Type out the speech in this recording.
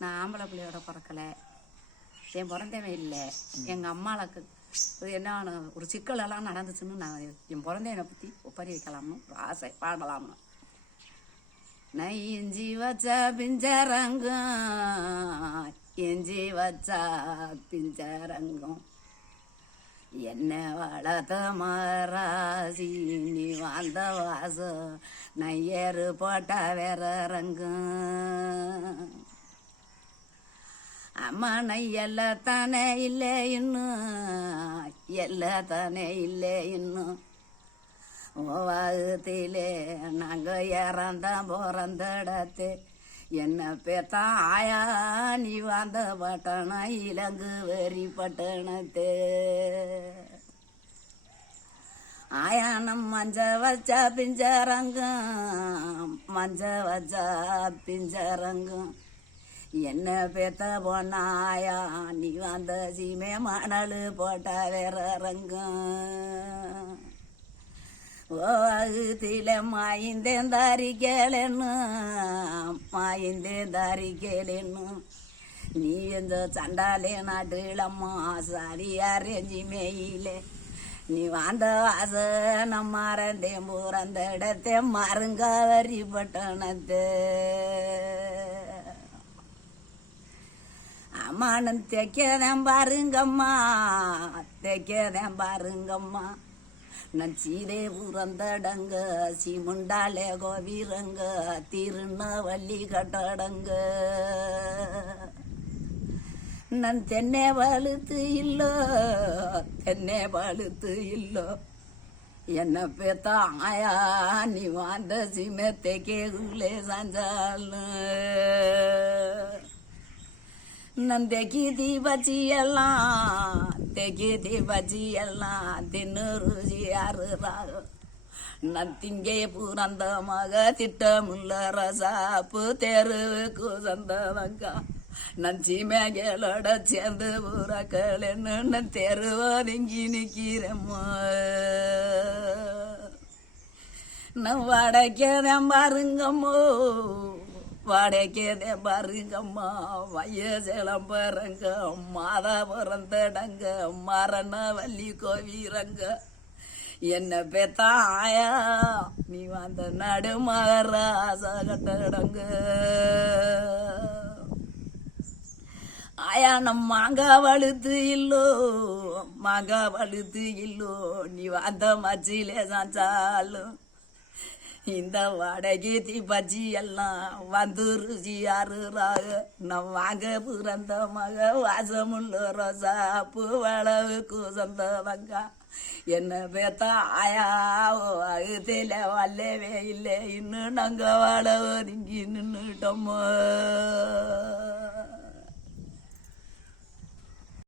நான் ஆம்பளை பிள்ளையோட பிறக்கலை, என் பிறந்தவன் இல்லை. எங்கள் அம்மாவுக்கு என்ன ஒரு சிக்கலெல்லாம் நடந்துச்சுன்னு நான் என் பிறந்தவனை பற்றி ஒப்பறி வைக்கலாம்னு ஒரு ஆசை, பாடலாம்னு. நான் இஞ்சி வச்சா பிஞ்சரங்கம், இஞ்சி வச்சா பிஞ்சரங்கம், என்ன வளர்த்த மராசி நீ வாழ்ந்த வாசம், நையரு போட்ட வேற ரங்கம். அம்மா நையல்ல தானே இல்லை இன்னும், எல்ல தானே இல்லை இன்னும், வாகத்திலே நாங்கள் இறந்தான் பிறந்தடத்து, என்ன பேத்தான் ஆயா நீ வந்த பட்டணா இலங்கு வெறி பட்டணத்து. ஆயானம் மஞ்ச வச்சா பிஞ்சரங்கம், மஞ்ச வச்சா பிஞ்சரங்கம், என்ன பேத்த பொண்ணாயா நீ வந்த சீமே மணல் போட்ட வேற ரங்கம். ஓகத்தில மாய்ந்தேந்தாரிக்கேளன்னு, மாய்ந்தேந்தாரிக்கேளன்னு, நீ எந்த சண்டாலே நாட்டுலம்மா சாரியாரேஞ்சி மேயிலே, நீ வாழ்ந்த வாச நம்ம மறந்தேன் பூரந்த இடத்தே மருங்காவரி பட்டணத்து. அம்மானு தைக்கதேன் பாருங்கம்மா, தைக்கதேன் பாருங்கம்மா, நான் சீதே புறந்தடங்க சீமுண்டாலே கோவிரங்க திருநவல்லி கட்டடங்க. நான் தென்னை பழுத்து இல்லோ, தென்னை பழுத்து இல்லோ, என்ன பேத்த ஆயா நீ வாந்த சீமத்தை கேகுலே சாஞ்சாலு. நான் தெக்கி பச்சி எல்லாம், தெக்கி பச்சி எல்லாம் தின்னு ருசி யாருறாக. நான் திங்கே புறந்த மக திட்டமுள்ள ரசாப்பு தெருவுக்கு சந்தவங்கா, நான் சீமைகளோட சேர்ந்து புறக்கலன்னு நான் தெருவதுங்கி நிற்கிறேம்மா. நான் வடக்கேதேன் பாருங்கம்மோ, வடக்கேதே பாருங்கம்மா, வயசேலம் பாருங்க மாதா பிறந்தடங்க மரண வள்ளி கோவிரங்க, என்ன பேத்தா ஆயா நீ வந்த நடுமகராச கட்டடங்க. ஆயா நம் மாங்கா வழுத்து இல்லோ, மாங்கா வழுத்து இல்லோ, நீ வந்த மச்சிலே சாச்சாலும், இந்த வடகி பச்சி எல்லாம் வந்து ருசி யாருறாக. நம் வாங்க பிறந்த மக வாசமுள்ள ரோசாப்பு வளவுக்கு சொந்தவங்க, என்ன பேத்தா ஆயா அகுத்தில வல்லவே இல்லை இன்னும் நாங்க வளவு நீங்கி நின்னுட்டோமோ.